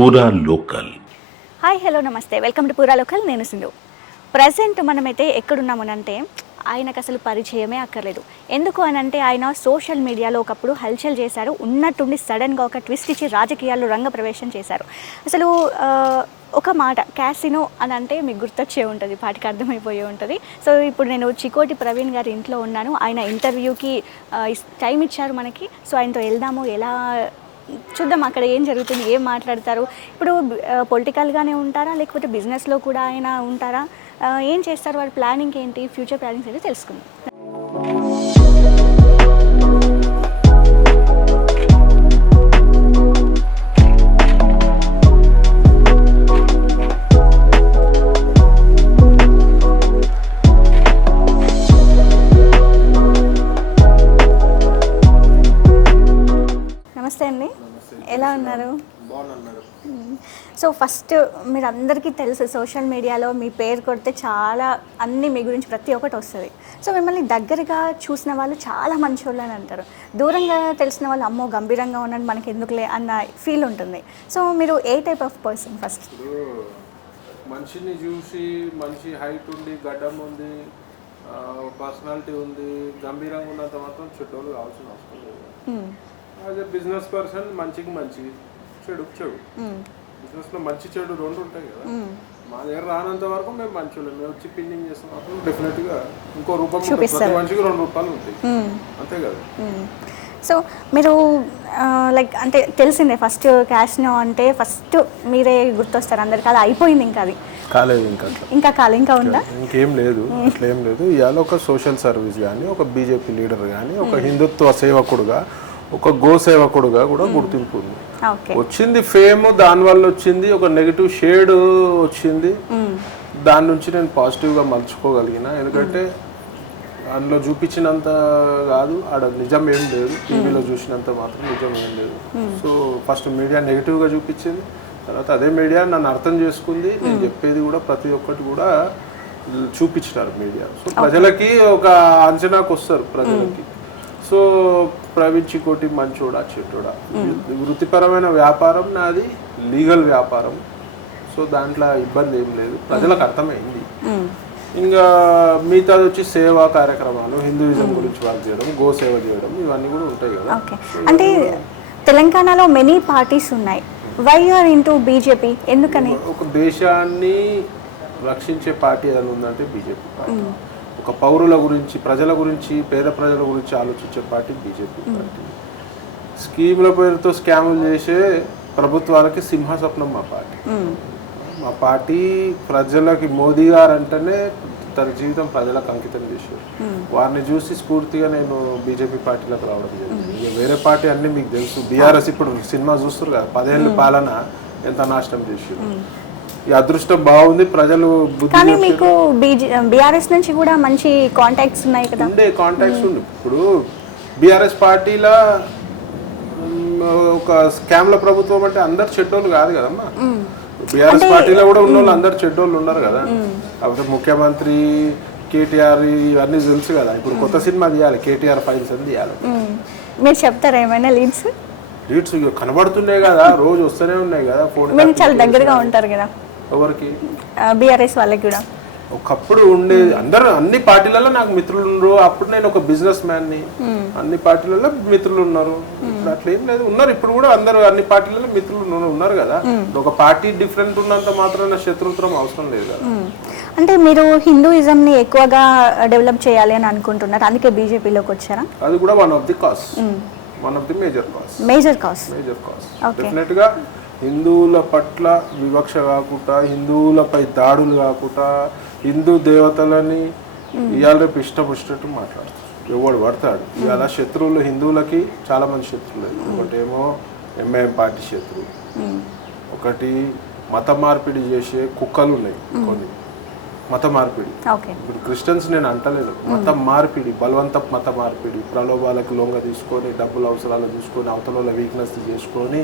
పూరా local. Hi hello నమస్తే, welcome to పూరా లోకల్. నేను సింధు. ప్రజెంట్ మనమైతే ఎక్కడున్నామనంటే ఆయనకు అసలు పరిచయమే అక్కర్లేదు. ఎందుకు అనంటే ఆయన సోషల్ మీడియాలో ఒకప్పుడు హల్చల్ చేశారు. ఉన్నట్టుండి సడన్గా ఒక ట్విస్ట్ ఇచ్చి రాజకీయాల్లో రంగప్రవేశం చేశారు. అసలు ఒక మాట క్యాసినో అని అంటే మీకు గుర్తొచ్చే ఉంటుంది, పాటికి అర్థమైపోయే ఉంటుంది. సో ఇప్పుడు నేను చికోటి ప్రవీణ్ గారి ఇంట్లో ఉన్నాను. ఆయన ఇంటర్వ్యూకి టైం ఇచ్చారు మనకి. సో ఆయనతో వెళ్దాము, ఎలా చూద్దాం అక్కడ ఏం జరుగుతుంది, ఏం మాట్లాడతారు. ఇప్పుడు పొలిటికల్గానే ఉంటారా లేకపోతే బిజినెస్లో కూడా ఆయన ఉంటారా, ఏం చేస్తారు, వాళ్ళ ప్లానింగ్ ఏంటి, ఫ్యూచర్ ప్లానింగ్స్ అయితే తెలుసుకుందాం. నమస్తే అండి, ఎలా ఉన్నారు? సో ఫస్ట్ మీరు అందరికీ తెలుసు, సోషల్ మీడియాలో మీ పేరు కొడితే చాలా అన్నీ మీ గురించి ప్రతి ఒక్కటి వస్తుంది. సో మిమ్మల్ని దగ్గరగా చూసిన వాళ్ళు చాలా మంచి వాళ్ళు అని అంటారు. దూరంగా తెలిసిన వాళ్ళు అమ్మో గంభీరంగా ఉన్నది మనకి ఎందుకులే అన్న ఫీల్ ఉంటుంది. సో మీరు ఏ టైప్ ఆఫ్ పర్సన్? ఫస్ట్ మనిషిని చూసి మంచి హైట్ ఉంది, గడ్డం ఉంది, పర్సనాలిటీ ఉంది, గంభీరంగా ఉన్నంత మాత్రం చెడ్డోళ్ళు కావాల్సిన అవసరం లేదు. యాజ్ ఎ బిజినెస్ పర్సన్ మంచికి మంచి, చెడుకు చెడు. బిజినెస్ లో మంచి చెడు రెండు ఉంటాయి కదా. మా దగ్గర రానంత వరకు మేము మంచి మేము వచ్చి పిన్నింగ్ చేస్తాం మాత్రం డెఫినెట్ గా ఇంకో రూపం, ప్రతి మనిషికి 2 రూపాయలు ఉంటాయి, అంతే కదా. సో మీరు లైక్ అంటే తెలిసిందే ఫస్ట్ క్యాష్నో అంటే ఫస్ట్ మీరే గుర్తొస్తారు అందరికి. అది అయిపోయింది, ఇంకా అది కాలేదు, ఇంకా ఉందా? ఇంకేం లేదు, అట్లేం లేదు. ఇవాళ ఒక సోషల్ సర్వీస్ కానీ, ఒక బీజేపీ లీడర్ కానీ, ఒక హిందుత్వ సేవకుడుగా, ఒక గో సేవకుడుగా కూడా గుర్తింపు ఉంది. వచ్చింది ఫేమ్, దానివల్ల వచ్చింది ఒక నెగిటివ్ షేడ్ వచ్చింది. దాని నుంచి నేను పాజిటివ్గా మలుచుకోగలిగిన. ఎందుకంటే అందులో చూపించినంత కాదు, ఆడ నిజం ఏం లేదు. టీవీలో చూసినంత మాత్రం నిజం ఏం లేదు. సో ఫస్ట్ మీడియా నెగిటివ్గా చూపించింది, తర్వాత అదే మీడియా నన్ను అర్థం చేసుకుంది. నేను చెప్పేది కూడా ప్రతి ఒక్కటి కూడా చూపించినారు మీడియా. సో ప్రజలకి ఒక అంచనాకు వస్తారు ప్రజలకి. సో ప్రవీణ్ చికోటి మంచోడా చెడ్డోడా, వృత్తిపరమైన వ్యాపారం నాది, లీగల్ వ్యాపారం. సో దాంట్లో ఇబ్బంది ఏం లేదు, ప్రజలకు అర్థమైంది. ఇంకా మిగతాది వచ్చి సేవా కార్యక్రమాలు, హిందూయిజం గురించి వర్క్ చేయడం, గో సేవ చేయడం, ఇవన్నీ కూడా ఉంటాయి కదా. అంటే తెలంగాణలో మెనీ పార్టీస్ ఉన్నాయి, వై ఆర్ ఇంటూ బీజేపీ? ఎందుకని? ఒక దేశాన్ని రక్షించే పార్టీ ఏదైనా ఉందంటే బీజేపీ పార్టీ. ఒక పౌరుల గురించి, ప్రజల గురించి, పేద ప్రజల గురించి ఆలోచించే పార్టీ బీజేపీ పార్టీ. స్కీముల పేరుతో స్కాములు చేసే ప్రభుత్వాలకి సింహస్వప్నం మా పార్టీ. మా పార్టీ ప్రజలకి, మోదీ గారు అంటేనే తన జీవితం ప్రజలకు అంకితం చేశారు. వారిని చూసి స్ఫూర్తిగా నేను బీజేపీ పార్టీలోకి రావడం జరిగింది. ఇక వేరే పార్టీ అన్నీ మీకు తెలుసు. బీఆర్ఎస్ ఇప్పుడు సినిమా చూస్తారు కదా, 10 ఏళ్ళ పాలన ఎంత నాశనం చేశారు. ఈ అదృష్టం బాగుంది, ప్రజలు కానీ మీకు బీఆర్ఎస్ నుంచి కూడా మంచి కాంటాక్ట్స్ ఉన్నాయి కదా. ఉండే కాంటాక్ట్స్ ఉంది. ఇప్పుడు బీఆర్ఎస్ పార్టీలో ఒక స్కామ్ల ప్రభుత్వం అంటే అందరు చెడ్డోళ్ళు కాదు కదమ్మా. బీఆర్ఎస్ పార్టీలో కూడా ఉన్న వాళ్ళు అందరు చెడ్డోళ్ళు ఉన్నారు కదా. అప్పుడు ముఖ్యమంత్రి కేటీఆర్ ఇవన్నీ తెలుసు కదా. ఇప్పుడు కొత్త సినిమా తీయాలి, కేటీఆర్ ఫైల్స్ అని తీయాలి. మీరు చెప్తారా ఏమైనా లీడ్స్ కనబడుతున్నాయి కదా, రోజు వస్తూనే ఉన్నాయి కదా. ఫోన్ చాలా దగ్గరగా ఉంటారు కదా ఎవరికి? బీఆర్ఎస్ వాళ్ళకి కూడా. ఒకప్పుడు ఉండే అందరు అన్ని పార్టీలలో నాకు మిత్రులు ఉన్నారు. అప్పుడు నేను ఒక బిజినెస్ మ్యాన్ని, అన్ని పార్టీలలో మిత్రులు ఉన్నారు. ఇప్పుడు అట్లా ఏం లేదు, ఉన్నారు. ఇప్పుడు కూడా అందరూ అన్ని పార్టీలలో మిత్రులు ఉన్నారు కదా. ఒక పార్టీ డిఫరెంట్ ఉన్నంత మాత్రాన శత్రుత్వం అవసరం లేదు కదా. అంటే మీరు హిందూయిజంని ఎక్కువగా డెవలప్ చేయాలి అని అనుకుంటున్నారు, అందుకే బీజేపీలోకి వచ్చారా? అది కూడా one of the major cause. Definite గా హిందువుల పట్ల వివక్ష కాకుండా, హిందువులపై దాడులు కాకుండా, హిందూ దేవతలని ఇవాళ రేపు ఇష్టపడినట్టు మాట్లాడతారు. ఎవడు పడతాడు. ఇవాళ శత్రువులు హిందువులకి చాలా మంది శత్రువులు. ఒకటేమో ఎంఐఎం పార్టీ శత్రువు, ఒకటి మత మార్పిడి చేసే కుక్కలు ఉన్నాయి కొన్ని. మత మార్పిడి, ఇప్పుడు క్రిస్టియన్స్ నేను అంటలేదు, మత మార్పిడి, బలవంత మత మార్పిడి, ప్రలోభాలకు లొంగ తీసుకొని, డబ్బుల అవసరాలు తీసుకొని, అవతల వీక్నెస్ చేసుకొని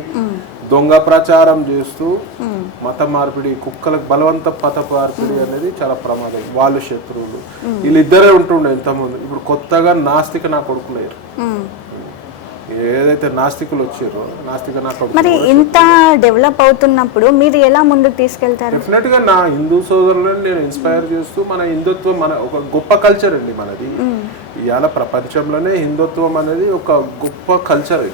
దొంగ ప్రచారం చేస్తూ మత మార్పిడి, కుక్కలకు బలవంత మత మార్పిడి అనేది చాలా ప్రమాదం. వాళ్ళు శత్రువులు. వీళ్ళిద్దరే ఉంటుండే ఇంతకుముందు. ఇప్పుడు కొత్తగా నాస్తిక నా కొడుకులేరు. ఏదైతే నాస్తికులు వచ్చారో నాస్తిక నాకు మరి ఇంత డెవలప్ అవుతున్నప్పుడు మీరు ఎలా ముందుకు తీసుకెళ్తారు? డెఫినెట్గా నా హిందూ సోదరులను నేను ఇన్స్పైర్ చేస్తూ మన హిందుత్వం మన ఒక గొప్ప కల్చర్ అండి మనది. ఇవాళ ప్రపంచంలోనే హిందుత్వం అనేది ఒక గొప్ప కల్చర్.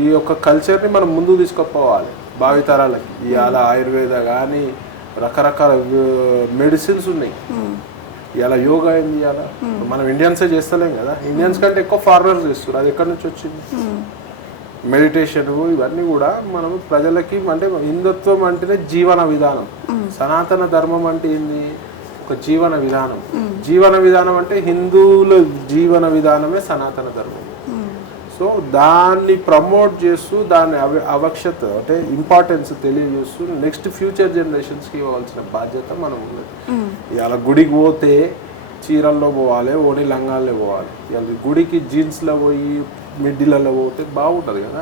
ఈ యొక్క కల్చర్ని మనం ముందుకు తీసుకుపోవాలి భావితరాలకి. ఇవాళ ఆయుర్వేద కానీ రకరకాల మెడిసిన్స్ ఉన్నాయి. ఇలా యోగా అయింది. ఇవాళ మనం ఇండియన్సే చేస్తలేం కదా, ఇండియన్స్ కంటే ఎక్కువ ఫారినర్స్ చేస్తారు. అది ఎక్కడి నుంచి వచ్చింది? మెడిటేషన్ ఇవన్నీ కూడా మనం ప్రజలకి, అంటే హిందుత్వం అంటేనే జీవన విధానం. సనాతన ధర్మం అంటే ఏంది? ఒక జీవన విధానం. జీవన విధానం అంటే హిందువుల జీవన విధానమే సనాతన ధర్మం. సో దాన్ని ప్రమోట్ చేస్తూ దాన్ని అవక్షత అంటే ఇంపార్టెన్స్ తెలియజేస్తూ నెక్స్ట్ ఫ్యూచర్ జనరేషన్స్కి ఇవ్వాల్సిన బాధ్యత మనం ఉన్నది. ఇవాళ గుడికి పోతే చీరల్లో పోవాలి, ఓడి లంగాల్లో పోవాలి. ఇవాళ గుడికి జీన్స్లో పోయి మిడ్డీలలో పోతే బాగుంటుంది కదా.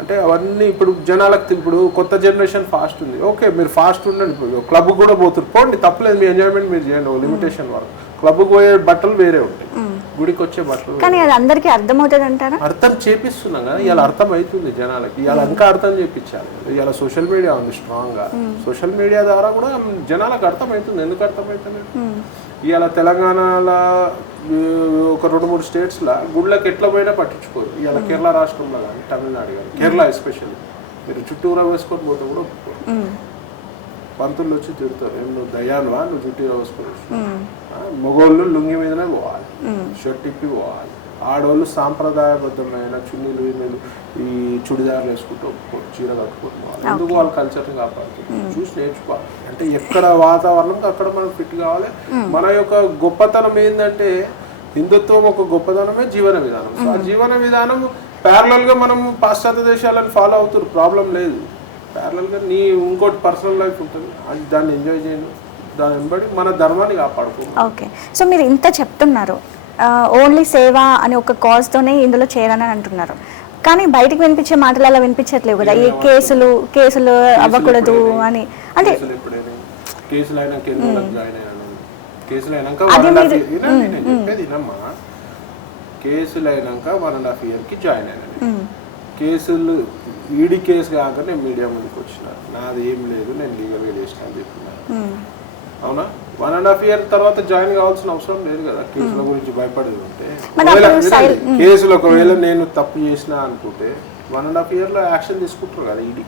అంటే అవన్నీ ఇప్పుడు జనాలకు, ఇప్పుడు కొత్త జనరేషన్ ఫాస్ట్ ఉంది. ఓకే, మీరు ఫాస్ట్ ఉండండి, క్లబ్కి కూడా పోతారు, పోండి, తప్పలేదు, మీ ఎంజాయ్మెంట్ మీరు చేయండి, లిమిటేషన్ వరకు. క్లబ్కి పోయే బట్టలు వేరే ఉంటాయి, గుడికి వచ్చే బట్టలు. కానీ అది అందరికీ అర్థమవుతుంది అంటారా? అర్థం చేపిస్తున్నాం కదా, ఇలా అర్థం అవుతుంది జనాలకి. ఇలా ఇంకా అర్థం చేయించాలి. ఇలా సోషల్ మీడియా ఉంది స్ట్రాంగ్గా. సోషల్ మీడియా ద్వారా కూడా జనాలకు అర్థమవుతుంది. ఎందుకు అర్థమవుతుంది? ఇవాళ తెలంగాణలో ఒక 2-3 స్టేట్స్లో గుళ్ళకి ఎట్లా పోయినా పట్టించుకోరు. ఇవాళ కేరళ రాష్ట్రంలో కానీ తమిళనాడు కానీ, కేరళ ఎస్పెషల్లీ మీరు చుట్టూరా వేసుకొని పోతే కూడా పంతులు వచ్చి తిడతారు, నువ్వు దయ్యానువా, నువ్వు చుట్టూరా వేసుకొని. మగోళ్ళు లుంగి మీదనే పోవాలి, షర్ట్ ఇప్పి పోవాలి. ఆడవాళ్ళు సాంప్రదాయబద్ధమైన చున్నీలు ఈ చుడిదారులు వేసుకుంటూ చీర కట్టుకుంటూ పోవాలి. ఎందుకు? వాళ్ళ కల్చర్ని కాపాడుతుంది. చూసి నేర్చుకోవాలి. అంటే ఎక్కడ వాతావరణం అక్కడ మనం ఫిట్ కావాలి. మన యొక్క గొప్పతనం ఏంటంటే హిందుత్వం ఒక గొప్పతనమే జీవన విధానం. సో ఆ జీవన విధానం ప్యారలల్గా మనం పాశ్చాత్య దేశాలను ఫాలో అవుతారు, ప్రాబ్లం లేదు. ప్యారలల్గా నీ ఇంకోటి పర్సనల్ లైఫ్ ఉంటుంది, అది దాన్ని ఎంజాయ్ చేయను, దాన్ని వెంబడి మన ధర్మాన్ని కాపాడుకో. ఓకే, సో మీరు ఇంత చెప్తున్నారు, ఓన్లీ సేవ అని ఒక కాజ్తోనే ఇందులో చేరాలని అంటున్నారు, కానీ బయటకు వినిపించే మాటలు అలా వినిపించట్లేవు కదా. ఈ కేసులు అవ్వకూడదు అని. అంటే కేసులు అయినాక కేసులు అయినాక 1.5 yearకి జాయిన్ అయినా. కేసులు ఈడీ కేసు కాక నేను మీడియా ముందుకు వచ్చిన, నాది ఏం లేదు, నేను లీగల్గా చేసిన అని చెప్పిన. అవునా? 1.5 year తర్వాత జాయిన్ కావాల్సిన అవసరం లేదు కదా. కేసుల గురించి భయపడేది ఉంటే, కేసులు ఒకవేళ నేను తప్పు చేసిన అనుకుంటే 1.5 yearలో యాక్షన్ తీసుకుంటారు కదా ఈడీ.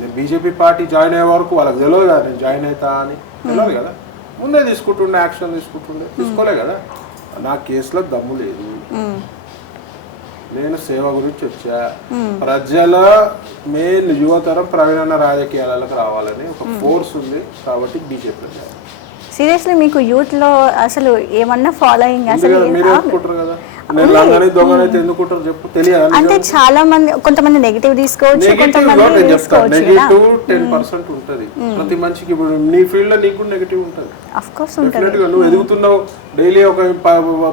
నేను బీజేపీ పార్టీ జాయిన్ అయ్యే వరకు వాళ్ళకి తెలియదు కదా నేను జాయిన్ అవుతా అని, తెలియదు కదా. ముందే తీసుకుంటుండే, యాక్షన్ తీసుకుంటుండే, తీసుకోలే కదా. నా కేసులో దమ్ము లేదు. నేను సేవ గురించి వచ్చా. ప్రజల మెయిన్ యువతరం ప్రవీణ రాజకీయాలకు రావాలని ఒక ఫోర్స్ ఉంది కాబట్టి బీజేపీ. సీరియస్లీ మీకు యూత్ లో అసలు ఏమన్నా ఫాలోయింగ్ అసలు మీరు అనుకుంటారు కదా, అంటే చాలా మంది, కొంతమంది నెగటివ్ తీసుకోవచ్చు, కొంతమంది నెగటివ్ 10% ఉంటది ప్రతి మనిషికి. ఇప్పుడు నీ ఫీల్డ్ లో నీకు నెగటివ్ ఉంటది, ఆఫ్ కోర్స్ ఉంటది. నువ్వు ఎదుగుతున్నావు, డైలీ ఒక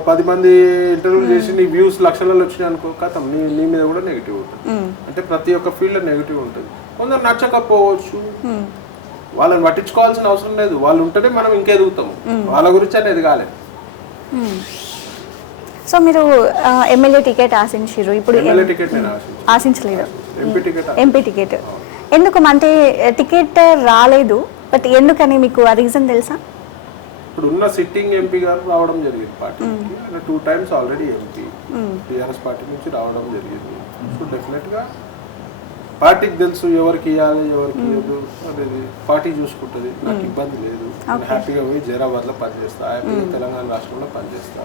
10 మంది ఇంటర్వ్యూ చేసి నీ వ్యూస్ లక్షలలో వచ్చినాయి అనుకో, కథం నీ మీద కూడా నెగటివ్ ఉంటుంది. అంటే ప్రతి ఒక్క ఫీల్డ్ లో నెగటివ్ ఉంటుంది. కొందరు నచ్చకపోవచ్చు, వాళ్ళని పట్టించుకోవాల్సిన అవసరం లేదు. వాళ్ళు ఉంటేనే మనం ఇంకా ఎదుగుతాము, వాళ్ళ గురించి అని ఎదగాలి. సో మీరు ఎమ్మెల్యే టికెట్ ఆశించారు, ఇప్పుడు ఆశించలేదు, ఎంపీ టికెట్. ఎందుకు అంటే టికెట్ రాలేదు, బట్ ఎందుకని మీకు ఆ రీజన్ తెలుసా? ఇప్పుడు ఉన్న సిట్టింగ్ ఎంపీ గారు రావడం జరిగింది పార్టీకి, 2 times already MP TRS party నుంచి రావడం జరిగింది. సో డెఫినెట్గా పార్టీకి తెలుసు ఎవరికి ఇవ్వాలి ఎవరికి ఇవ్వదు అనేది, పార్టీ చూసుకుంటుంది. నాకు ఇబ్బంది లేదు, హ్యాపీగా పోయి జైరాబాద్లో పనిచేస్తా, హ్యాపీగా తెలంగాణ రాష్ట్రంలో పనిచేస్తా,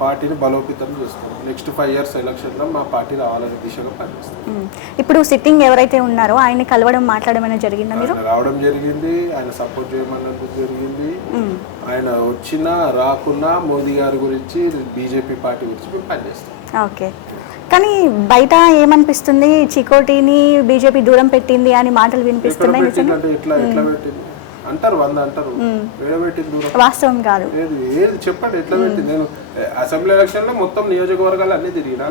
పార్టీని బలోపేతం చేస్తాను. నెక్స్ట్ 5 years ఎలక్షన్లో మా పార్టీ రావాలనే దిశగా పనిచేస్తాను. ఇప్పుడు సిట్టింగ్ ఎవరైతే ఉన్నారో ఆయన కలవడం మాట్లాడడం జరిగిందా? మీరు రావడం జరిగింది, ఆయన సపోర్ట్ చేయమన్నది జరిగింది. ఆయన వచ్చినా రాకున్నా మోదీ గారి గురించి, బీజేపీ పార్టీ గురించి మేము పనిచేస్తాం. ఓకే, కానీ బయట ఏమనిపిస్తుంది, చికోటిని బీజేపీ దూరం పెట్టింది అని మాటలు వినిపిస్తున్నాయి. ఎట్లా పెట్టింది అంటారు, 100 అంటారు, పెట్టింది దూరం, వాస్తవం కాదు. ఏది చెప్పండి, ఎట్లా పెట్టింది? నేను అసెంబ్లీ ఎలక్షన్ లో మొత్తం నియోజకవర్గాలు అన్ని తిరిగినా,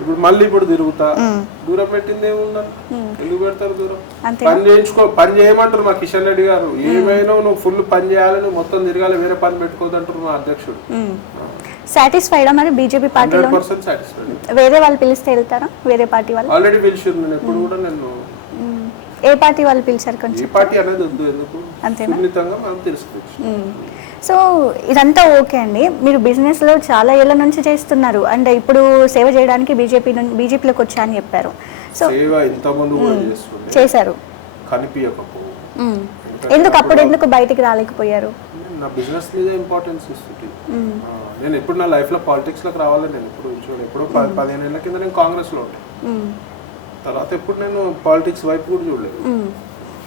ఇప్పుడు మళ్ళీ తిరుగుతా. దూరం పెట్టింది ఏముందని, ఎందుకు పెడతారు దూరం? పని చేయమంటారు మా కిషన్ రెడ్డి గారు. ఏమైనా నువ్వు ఫుల్ పని చేయాలి, నువ్వు మొత్తం తిరగాలి, వేరే పని పెట్టుకోవద్దంటారు మా అధ్యక్షుడు. సాటిస్ఫైడా మరి బీజేపీ పార్టీలో? 100% సాటిస్ఫైడ్. వేరే వాళ్ళు పిలిస్తే వెళ్తారా? వేరే పార్టీ వాళ్ళు ఆల్రెడీ పిలిచారు. నేను ఎప్పుడు కూడా నేను ఏ పార్టీ వాళ్ళు పిలిచారు కొంచెం? ఈ పార్టీ అనేది వద్దు, ఎందుకు అంతేనా? సున్నితంగా మనం తెలుసుకోవచ్చు. సో ఇదంతా ఓకే అండి. మీరు బిజినెస్లో చాలా ఏళ్ళ నుంచి చేస్తున్నారు అండ్ ఇప్పుడు సేవ చేయడానికి బీజేపీలోకి వచ్చా అని చెప్పారు. సో సేవ ఇంతకుముందు కూడా చేశారు, కనిపించకపో. ఎందుకు అప్పుడు ఎందుకు బయటికి రాలేకపోయారు? నా బిజినెస్ మీద ఇంపార్టెన్స్ ఇస్తుంది. నేను ఎప్పుడు నా లైఫ్లో పాలిటిక్స్లోకి రావాలి, నేను ఎప్పుడు 15 ఏళ్ళ కింద నేను కాంగ్రెస్లో ఉంటాను. తర్వాత ఎప్పుడు నేను పాలిటిక్స్ వైపు కూడా చూడలేదు.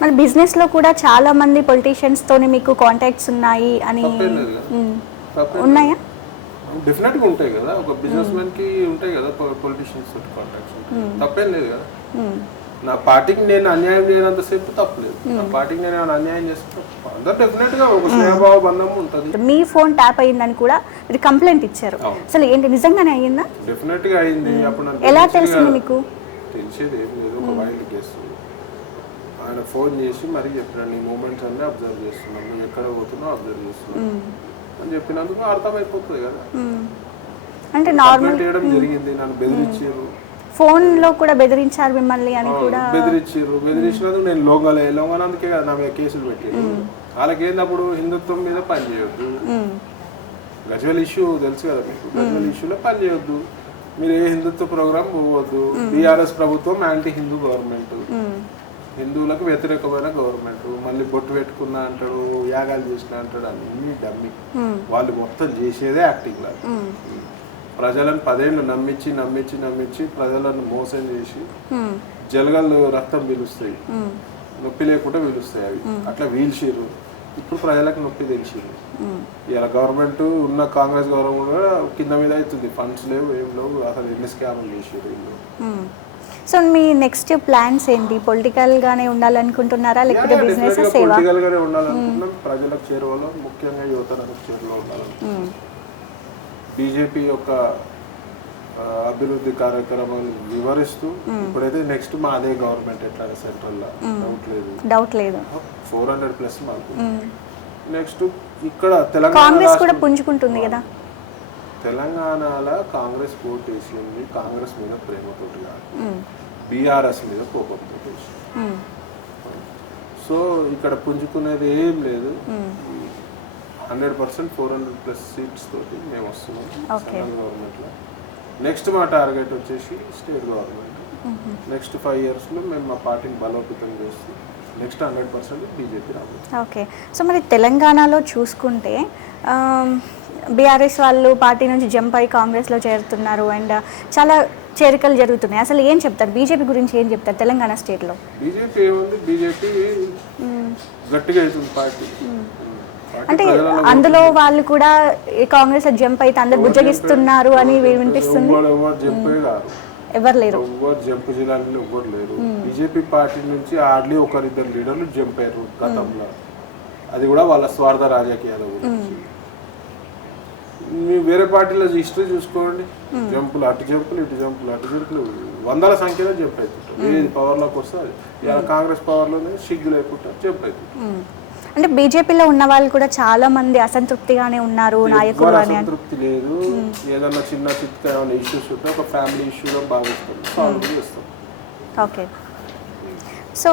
మరి బిజినెస్లో కూడా చాలా మంది పొలిటీషియన్స్ తోని మీకు కాంటాక్ట్స్ ఉన్నాయి అని ఉన్నాయా? డెఫినెట్గా ఉంటాయి కదా, ఒక బిజినెస్ మ్యాన్ కి ఉంటాయి కదా పొలిటీషియన్స్ తోటి కాంటాక్ట్స్. తప్పేం లేదు కదా. నా పార్టీకి నేను అన్యాయం చేయనంత సేపు తప్పలేదు. నా పార్టీకి నేను అన్యాయం చేస్తే అందరూ డెఫినెట్ గా ఒక స్నేహభావ బంధం ఉంటుంది. మీ ఫోన్ ట్యాప్ అయ్యిందని కూడా మీరు కంప్లైంట్ ఇచ్చారు. అసలు ఏంటి, నిజంగానే అయ్యిందా? డెఫినెట్ గా అయింది. అప్పుడు ఎలా తెలిసింది మీకు? తెలిసేది ఏం లేదు, ఒక వైల్డ్ కేసు. ఆయన ఫోన్ చేసి మరీ చెప్పినాడు, నీ మూమెంట్స్ అన్నీ అబ్జర్వ్ చేస్తున్నాం, నువ్వు ఎక్కడ పోతున్నావు అబ్జర్వ్ చేస్తున్నావు అని చెప్పినందుకు అర్థమైపోతుంది కదా. అంటే నార్మల్ చేయడం జరిగింది. నన్ను బెదిరించారు, ఫోన్ లో కూడా బెదిరించారు మిమ్మల్ని అని కూడా బెదిరించినందుకు నేను లోగానందుకే కదా నా మీద కేసులు పెట్టారు. వాళ్ళకి ఏంటప్పుడు హిందుత్వం మీద పని చేయొద్దు, గజ్వేల్ ఇష్యూ తెలుసు కదా మీకు, గజ్వేల్ ఇష్యూలో పని చేయొద్దు, మీరు ఏ హిందుత్వ ప్రోగ్రామ్ పోవద్దు, బీఆర్ఎస్ ప్రభుత్వం యాంటీ హిందూ గవర్నమెంట్, హిందువులకు వ్యతిరేకమైన గవర్నమెంట్, మళ్ళీ బొట్టు పెట్టుకున్నా అంటాడు, యాగాలు చేసిన అంటాడు, అన్ని డమ్మి. వాళ్ళు మొత్తం చేసేదే యాక్టింగ్ లాగా. ప్రజలను 10 ఏళ్ళు నమ్మించి నమ్మించి నమ్మించి ప్రజలను మోసం చేసి జలగలు రక్తం పీలుస్తాయి, నొప్పి లేకుండా పీలుస్తాయి అవి, అట్లా వీల్షీరు. ఇప్పుడు ప్రజలకు నొప్పి తెలిసిరు. ఇలా గవర్నమెంట్ ఉన్న కాంగ్రెస్ గవర్నమెంట్ కూడా కింద మీద అవుతుంది, ఫండ్స్ లేవు ఏం లేవు, అసలు ఎన్ని స్కామ్లు చేసారు వీళ్ళు. సో మీ నెక్స్ట్ ప్లాన్స్ ఏంటి? పొలిటికల్ గానే ఉండాలనుకుంటున్నారా లేకపోతే బిజినెస్ సేవ? పొలిటికల్ గానే ఉండాలనుకుంటున్నాం, ప్రజలకు చేరువలో, ముఖ్యంగా యువతకు చేరువలో ఉండాలనుకుంటున్నాం. బీజేపీ యొక్క అభివృద్ధి కార్యక్రమాలు వివరిస్తూ ఇప్పుడైతే నెక్స్ట్ మా అదే గవర్నమెంట్ ఎట్లా సెంట్రల్ డౌట్ లేదు 400+ మాకు. నెక్స్ట్ ఇక్కడ తెలంగాణ కాంగ్రెస్ కూడా పుంజుకుంటుంది కదా. తెలంగాణలో కాంగ్రెస్ పోటీ వేసింది కాంగ్రెస్ మీద ప్రేమతోటి కాదు, బీఆర్ఎస్ మీద కోపంతో వేసింది. సో ఇక్కడ పుంజుకునేది ఏం లేదు. 100% 400+ సీట్స్ తోటి మేము వస్తున్నాం సెంట్రల్ గవర్నమెంట్లో. నెక్స్ట్ మా టార్గెట్ వచ్చేసి స్టేట్ గవర్నమెంట్. నెక్స్ట్ 5 ఇయర్స్లో మేము మా పార్టీని బలోపేతం చేస్తాం. నెక్స్ట్ 100% బీజేపీ రాబోతుంది. ఓకే. సో మరి తెలంగాణలో చూసుకుంటే బీఆర్ఎస్ వాళ్ళు పార్టీ నుంచి జంప్ అయ్యి కాంగ్రెస్లో చేరుతున్నారు అండ్ చాలా చేరికలు జరుగుతున్నాయి. అసలు ఏం చెప్తారు బీజేపీ గురించి, ఏం చెప్తారు తెలంగాణ స్టేట్లో? బీజేపీ ఏముంది, బీజేపీ గట్టిగా అవుతుంది పార్టీ. అంటే అందులో వాళ్ళు కూడా కాంగ్రెస్ జంప్ అయితే అందరు బుజ్జగిస్తున్నారు అని వినిపిస్తుంది. ఎవరు లేరు, ఎవరు జంప్ చేయాలని ఎవరు లేరు. బీజేపీ పార్టీ నుంచి హార్డ్లీ 1-2 లీడర్లు జంప్ అయ్యారు గతంలో, అది కూడా వాళ్ళ స్వార్థ రాజకీయాల గురించి. మీరు వేరే పార్టీలో హిస్టరీ చూసుకోండి, జంపులు అటు జంపులు ఇటు జంపులు అటు జంపులు వందల సంఖ్యలో జంప్ అవుతుంటారు. ఏది పవర్లోకి వస్తే అది కాంగ్రెస్ పవర్లోనే సిగ్గు లేకుండా జంప్ అవుతుంది. అంటే బీజేపీలో ఉన్న వాళ్ళు కూడా చాలా మంది అసంతృప్తిగానే ఉన్నారు నాయకులు అని. అసంతృప్తి లేదు, ఏదన్నా చిన్న చిత్త ఏమైనా ఇష్యూస్ ఉంటే ఒక ఫ్యామిలీ ఇష్యూగా భావిస్తాం, సాల్వ్ చేస్తాం. ఓకే. సో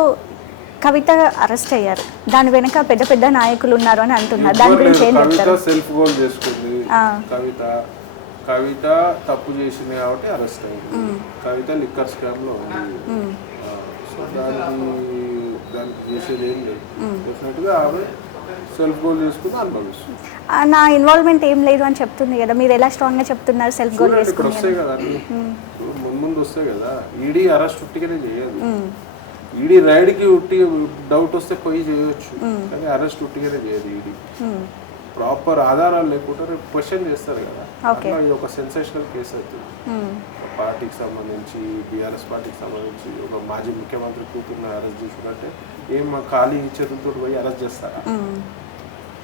కవిత అరెస్ట్ అయ్యారు, దాని వెనక పెద్ద పెద్ద నాయకులు ఉన్నారు అని అంటున్నారు, దాని గురించి ఏం చెప్తారు? సెల్ఫ్ గోల్ చేసుకుంది కవిత తప్పు చేసింది కాబట్టి అరెస్ట్ అయింది. కవిత లిక్కర్ స్కామ్ లో ఉంది. సో దానికి చేసేది ఏం లేదు, డెఫినెట్గా ఆమె సెల్ఫ్ గోల్ చేసుకుని అనుభవిస్తుంది. నా ఇన్వాల్వ్మెంట్ ఏం లేదు అని చెప్తుంది కదా, మీరు ఎలా స్ట్రాంగ్ గా చెప్తున్నారు సెల్ఫ్ గోల్ చేసుకుని? వస్తాయి కదా ముందు వస్తాయి కదా, ఈడీ అరెస్ట్ ఉట్టిగానే చేయదు. ఈడీ రైడ్కి ఉట్టి డౌట్ వస్తే పోయి చేయొచ్చు, కానీ అరెస్ట్ ఉట్టిగానే చేయదు ఈడీ. ప్రాపర్ ఆధారాలు లేకుండా రేపు క్వశ్చన్ చేస్తారు కదా, అట్లా ఇది ఒక సెన్సేషనల్ కేసు అవుతుంది. పార్టీకి సంబంధించి బీఆర్ఎస్ పార్టీకి సంబంధించి ఒక మాజీ ముఖ్యమంత్రి కూతురుని అరెస్ట్ చేసినట్టే ఏం ఖాళీ చేతులతో పోయి అరెస్ట్ చేస్తారా?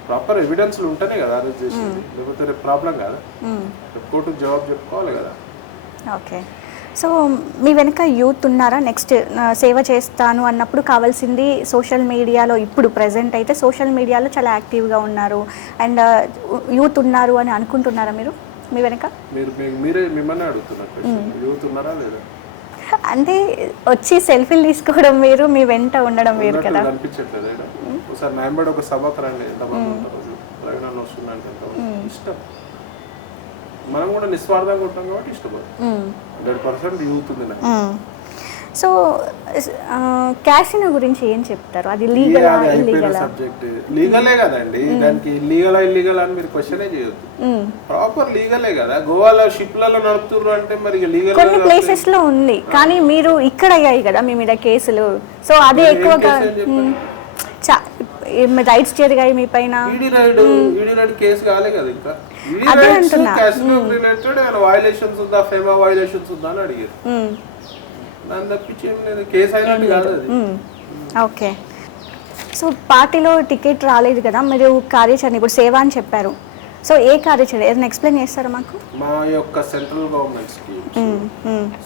ప్రాపర్ ఎవిడెన్స్లు ఉంటేనే కదా అరెస్ట్ చేసేది, లేకపోతే రేపు ప్రాబ్లం కదా, రేపు కోర్టుకు జవాబు చెప్పుకోవాలి కదా. ఓకే. సో మీ వెనుక యూత్ ఉన్నారా? నెక్స్ట్ సేవ చేస్తాను అన్నప్పుడు కావాల్సింది సోషల్ మీడియాలో, ఇప్పుడు ప్రజెంట్ అయితే సోషల్ మీడియాలో చాలా యాక్టివ్గా ఉన్నారు అండ్ యూత్ ఉన్నారు అని అనుకుంటున్నారా మీరు? మీ వెనక? మీరే మిమ్మల్ని అడుగుతున్నారు, యూత్ ఉన్నారా లేదా అంటే వచ్చి సెల్ఫీలు తీసుకోవడం మీరు, మీ వెంట ఉండడం వేరు కదా. అనిపించట్లేదు ఇక్కడ ఒకసారి నాయంబడి ఒక సభకు రండి, ఎంతమంది ఉంటారు, ప్రవీణ వస్తుందంటే ఎంత ఇష్టం. మనం కూడా నిస్వార్థంగా ఉంటాం కాబట్టి ఇష్టపడతాం. 100% యూత్ ఉంది నాకు. సో క్యాసినో గురించి ఏం చెప్తారు? అది లీగలా ఇల్లీగలా? సబ్జెక్ట్ లీగలే కదండి, దానికి లీగలా ఇల్లీగలా అని మీరు క్వశ్చనే చేయొద్దు. ప్రాపర్ లీగలే కదా. గోవాలో షిప్లలో నడుపుతుర్రు అంటే మరి లీగల్ కొన్ని ప్లేసెస్ లో ఉంది, కానీ మీరు ఇక్కడ అయ్యాయి కదా మీ మీద కేసులు. సో అదే ఎక్కువగా రైట్స్ జరిగాయి మీ పైన. ఈడీ రైడ్ కేసు కాలే కదా ఇంకా. వైలేషన్స్ ఉందా, ఫేమా వైలేషన్స్ ఉందా అని అడిగారు. దాన్ని తప్పించి ఏం లేదు, కేసు అయినట్టు కాదు అది. ఓకే. సో పార్టీలో టికెట్ రాలేదు కదా, మీరు కార్యాచరణ ఇప్పుడు సేవ అని చెప్పారు. సో ఏ కార్యాచరణ ఏదైనా ఎక్స్ప్లెయిన్ చేస్తారా మాకు? మా యొక్క సెంట్రల్ గవర్నమెంట్ స్కీమ్స్,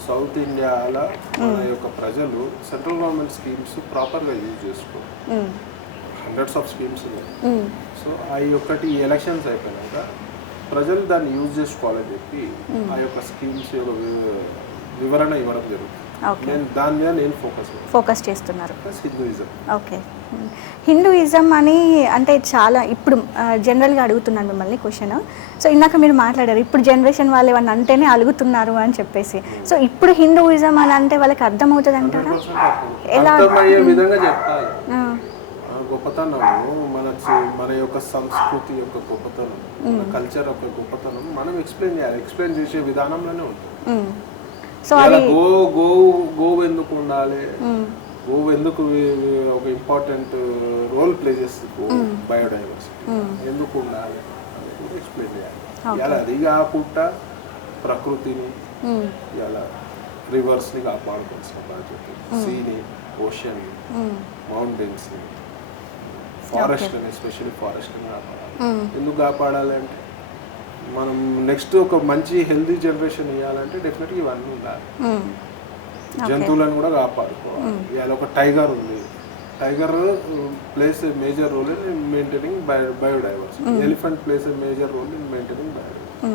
సౌత్ ఇండియాలో మన యొక్క ప్రజలు సెంట్రల్ గవర్నమెంట్ స్కీమ్స్ ప్రాపర్గా యూజ్ చేసుకోరు. హండ్రెడ్స్ ఆఫ్ స్కీమ్స్ ఉన్నాయి. సో అవి ఒక్కటి ఎలక్షన్స్ అయిపోయినాక ప్రజలు దాన్ని యూజ్ చేసుకోవాలని చెప్పి ఆ యొక్క స్కీమ్స్ యొక్క వివరణ ఇవ్వడం జరుగుతుంది. నేను దాని మీద నేను ఫోకస్ చేస్తున్నారు. హిందూయిజం. ఓకే. హిందూయిజం అని అంటే చాలా ఇప్పుడు జనరల్గా అడుగుతున్నాను మిమ్మల్ని క్వశ్చన్. సో ఇందాక మీరు మాట్లాడారు ఇప్పుడు జనరేషన్ వాళ్ళు ఏమన్నా అంటేనే అలుగుతున్నారు అని చెప్పేసి. సో ఇప్పుడు హిందూయిజం అని అంటే వాళ్ళకి అర్థమవుతుంది అంటారా? ఎలా విధంగా చెప్పాలి. గొప్పతనము మన యొక్క సంస్కృతి యొక్క గొప్పతనం, మన కల్చర్ యొక్క గొప్పతనం మనం ఎక్స్ప్లెయిన్ చేయాలి. ఎక్స్ప్లెయిన్ చేసే విధానంలోనే ఉంటుంది. సో అది గోవు ఎందుకు ఉండాలి, గోవు ఎందుకు ఒక ఇంపార్టెంట్ రోల్ ప్లే చేస్తుంది, బయోడైవర్సిటీ ఎందుకు ఉండాలి అనేది ఎక్స్ప్లెయిన్ చేయాలి. ఇలా అది కాకుండా ప్రకృతిని, ఇలా రివర్స్ని కాపాడుకోవాల్సిన బాధ్యత, సీని, ఓషన్, మౌంటైన్స్ని, ఫారెస్ట్ని, ఎస్పెషల్లీ ఫారెస్ట్ని కాపాడాలి. ఎందుకు కాపాడాలి అంటే మనం నెక్స్ట్ ఒక మంచి హెల్తీ జనరేషన్ ఇవ్వాలంటే డెఫినెట్గా ఇవన్నీ ఉండాలి. జంతువులను కూడా కాపాడుకోవాలి. ఇవాళ ఒక టైగర్ ఉంది, tiger plays a major role in maintaining biodiversity. Elephant plays a major role in maintaining biodiversity.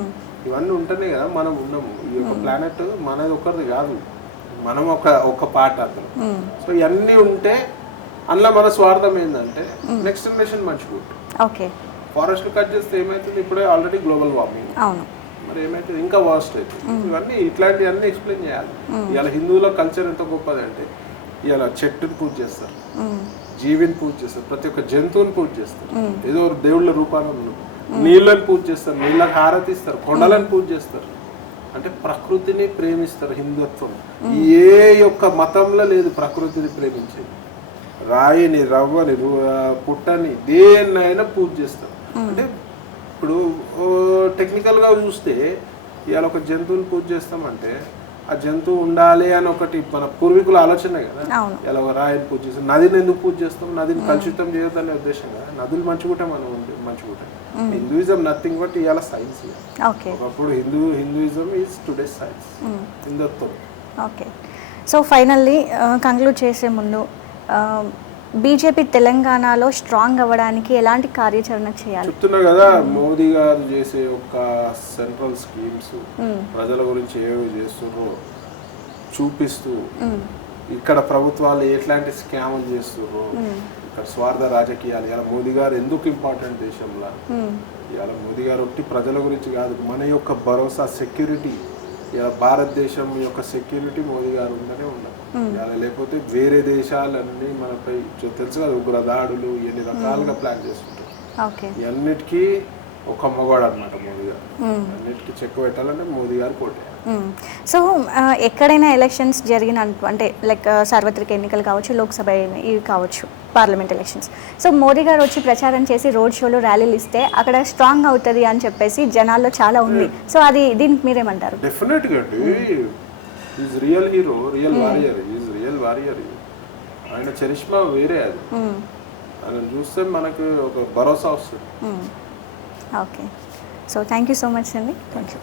ఇవన్నీ ఉంటేనే కదా మనం ఉన్నాము. ఈ యొక్క ప్లానెట్ మనది ఒకరిది కాదు, మనం ఒక పార్ట్ అందులో. సో ఇవన్నీ ఉంటే అందులో మన స్వార్థం ఏంటంటే నెక్స్ట్ జనరేషన్ మంచిగా ఉంటుంది. ఓకే. ఫారెస్ట్లు కట్ చేస్తే ఏమవుతుంది, ఇప్పుడే ఆల్రెడీ గ్లోబల్ వార్మింగ్, మరి ఏమవుతుంది ఇంకా వర్స్ట్ అవుతుంది. ఇవన్నీ ఇట్లాంటివన్నీ ఎక్స్ప్లెయిన్ చేయాలి. ఇవాళ హిందువుల కల్చర్ ఎంత గొప్పది అంటే ఇవాళ చెట్టుని పూజ చేస్తారు, జీవిని పూజ చేస్తారు, ప్రతి ఒక్క జంతువుని పూజ చేస్తారు, ఏదో దేవుళ్ళ రూపాలు నీళ్ళని పూజ చేస్తారు, నీళ్ళకి హారతిస్తారు, కొండలను పూజ చేస్తారు. అంటే ప్రకృతిని ప్రేమిస్తారు. హిందుత్వం ఏ యొక్క మతంలో లేదు ప్రకృతిని ప్రేమించేది. రాయిని, రవ్వని, పుట్టని, దేన్నైనా పూజ చేస్తారు. అంటే ఇప్పుడు టెక్నికల్గా చూస్తే ఇవాళ ఒక జంతువుని పూజ చేస్తామంటే ఆ జంతువు ఉండాలి అని ఒకటి మన పూర్వీకుల ఆలోచనే కదా. ఇలా ఒక రాయిని పూజ చేస్తాం, నదిని ఎందుకు పూజ చేస్తాం, నదిని కలుషితం చేయొద్దనే ఉద్దేశం కదా. నదులు మంచిగుంటే మనం మంచిగుంటాం. హిందూయిజం నథింగ్ బట్ ఇవాళ సైన్స్. ఒకప్పుడు హిందూయిజం ఈజ్ టుడేస్ సైన్స్, హిందుత్వం. ఓకే. సో ఫైనల్లీ కంక్లూడ్ చేసే ముందు బీజేపీ తెలంగాణలో స్ట్రాంగ్ అవ్వడానికి ఎలాంటి కార్యాచరణ చేయాలి? చెప్తున్నా కదా, మోదీ గారు చేసే ఒక సెంట్రల్ స్కీమ్స్ ప్రజల గురించి ఏవి చేస్తున్నారో చూపిస్తూ, ఇక్కడ ప్రభుత్వాలు ఎట్లాంటి స్కాములు చేస్తున్నారో, ఇక్కడ స్వార్థ రాజకీయాలు, ఇలా మోదీ గారు ఎందుకు ఇంపార్టెంట్ దేశంలో, ఇలా మోదీ గారు ఒకటి ప్రజల గురించి కాదు, మన యొక్క భరోసా సెక్యూరిటీ, ఇలా భారతదేశం యొక్క సెక్యూరిటీ మోదీ గారు ఉందనే ఉండదు. లేకపోతే వేరే దేశాలన్నీ మనపై తెలుసు కదా, ఉగ్రదాడులు ఎన్ని రకాలుగా ప్లాన్ చేస్తుంటారు. ఇవన్నిటికీ ఒక మగవాడు అనమాట మోదీ గారు. అన్నిటికీ చెక్ పెట్టాలంటే మోదీ గారు పోటీ. సో ఎక్కడైనా ఎలక్షన్స్ జరిగిన అంటే లైక్ సార్వత్రిక ఎన్నికలు కావచ్చు, లోక్సభ ఇవి కావచ్చు, పార్లమెంట్ ఎలక్షన్స్. సో మోదీ గారు వచ్చి ప్రచారం చేసి రోడ్ షోలు, ర్యాలీలు ఇస్తే అక్కడ స్ట్రాంగ్ అవుతుంది అని చెప్పేసి జనాల్లో చాలా ఉంది. సో అది దీనికి మీరేమంటారు? డెఫినెట్గా అండి, is real hero, real warrior, is real warrior. ఆయన చరిష్మా వేరే. అది ఆయన చూస్తే మనకు ఒక భరోసా వస్తుంది. Okay. So thank you so much అండి. Thank you.